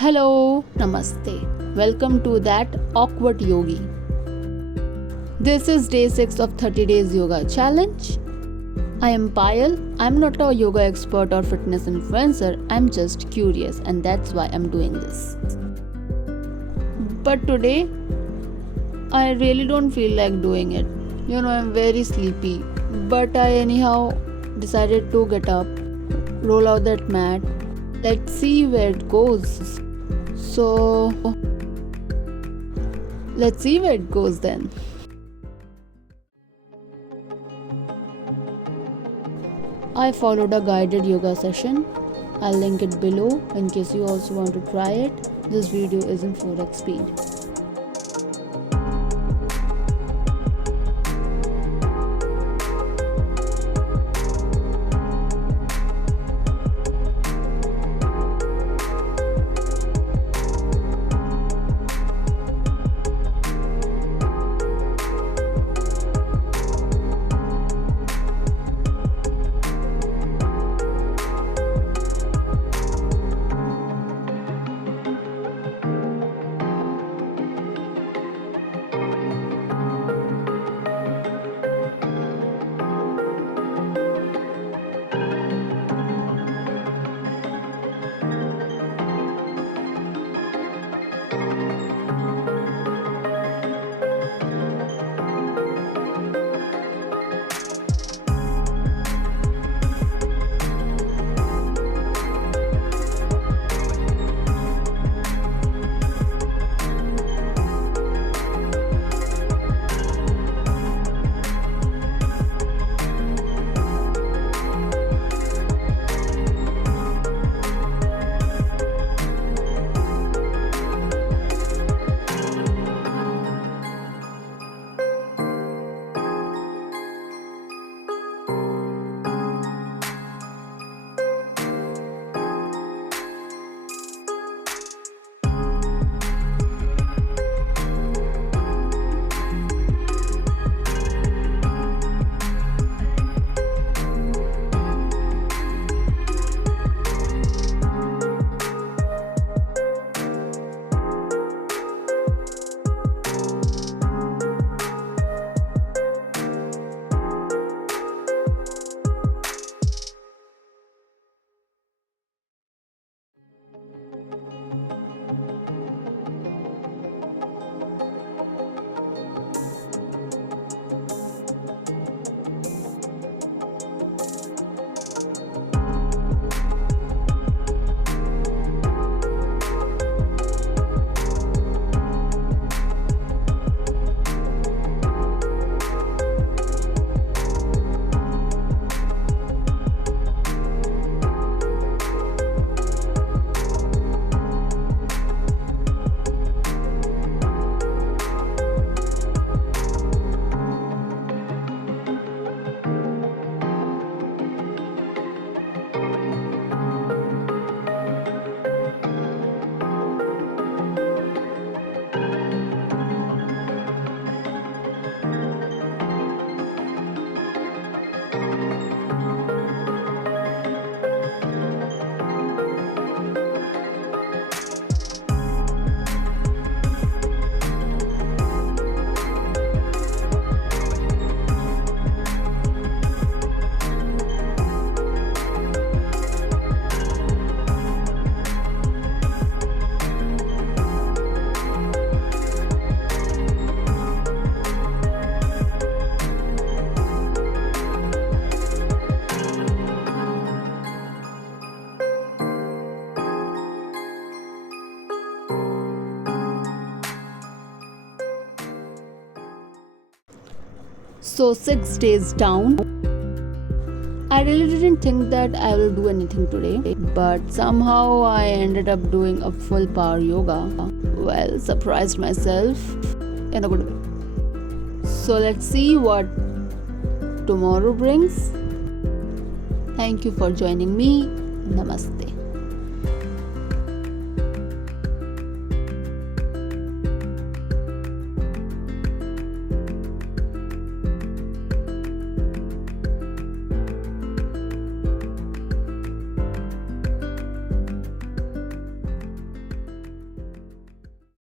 Hello, namaste. Welcome to that awkward yogi. This is day 6 of 30 days yoga challenge. I am Payal. I'm not a yoga expert or fitness influencer. I'm just curious and that's why I'm doing this. But today I really don't feel like doing it. I'm very sleepy, but I anyhow decided to get up, roll out that mat. Let's see where it goes. So, let's see where it goes then. I followed a guided yoga session. I'll link it below in case you also want to try it. This video is in 4x speed. So 6 days down. I really didn't think that I will do anything today, but somehow I ended up doing a full power yoga. Well, surprised myself in a good way. So let's see what tomorrow brings. Thank you for joining me. Namaste.